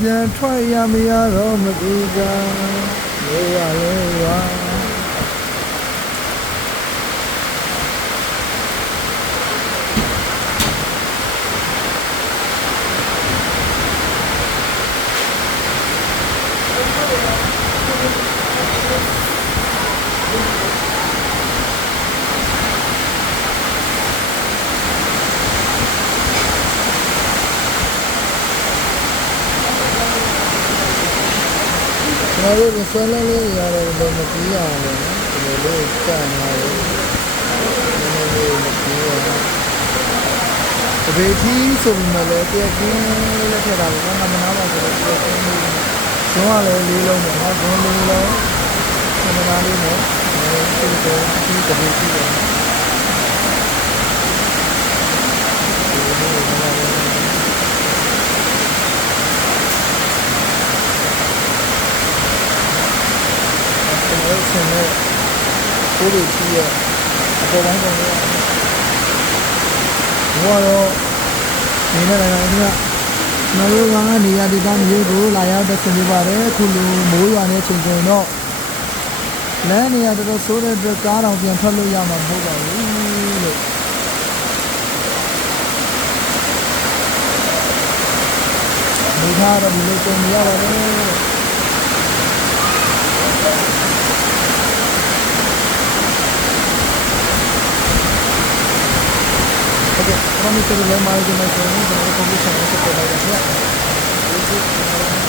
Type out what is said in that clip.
ပြန်ထွက်ရမရတော့မကူကလေးရလေးရကျွန်တော်တို့ဆွဲလန်းလေးရတယ်လို့မပြီးရအောင်လို့ဒီလိုလေးကြံလာတယ်နည်းနည်းလေးမပြီးရတပေတီးဆိုပြီးမှလည်းပြက်ကင်းလက်ထက်တာပေါ့နော်မနာပါဆိုတော့ပြက်ကင်းလေးဇုံးကလည်းလေးလုံးပေါ့နော်ဇုံးလေးလုံးမနာလေးနဲ့ဒီလိုဒီတပေတီးပေါ့ဆင်းနဲ့ကိုယ်တို့ကြည့်ရအပေါ်ပိုင်းပုံလေးဘောတော့နေနေလာနေကကျွန်တော်တို့ကနေရာဒေသမျိုးကိုလာရောက်တဲ့ဆင်းပြပါတယ်ခုလိုမိုးရွာနေချိန်ဆိုရင်တော့လမ်းနေရာတော်ဆိုးတဲ့အတွက်ကားတော်ပြန်ထွက်လို့ရမှာမဟုတ်ပါဘူးလို့ဒီထားတော့ဒီလိုကြုံရပါတယ်Promise to learn my information. I'm going to publish on the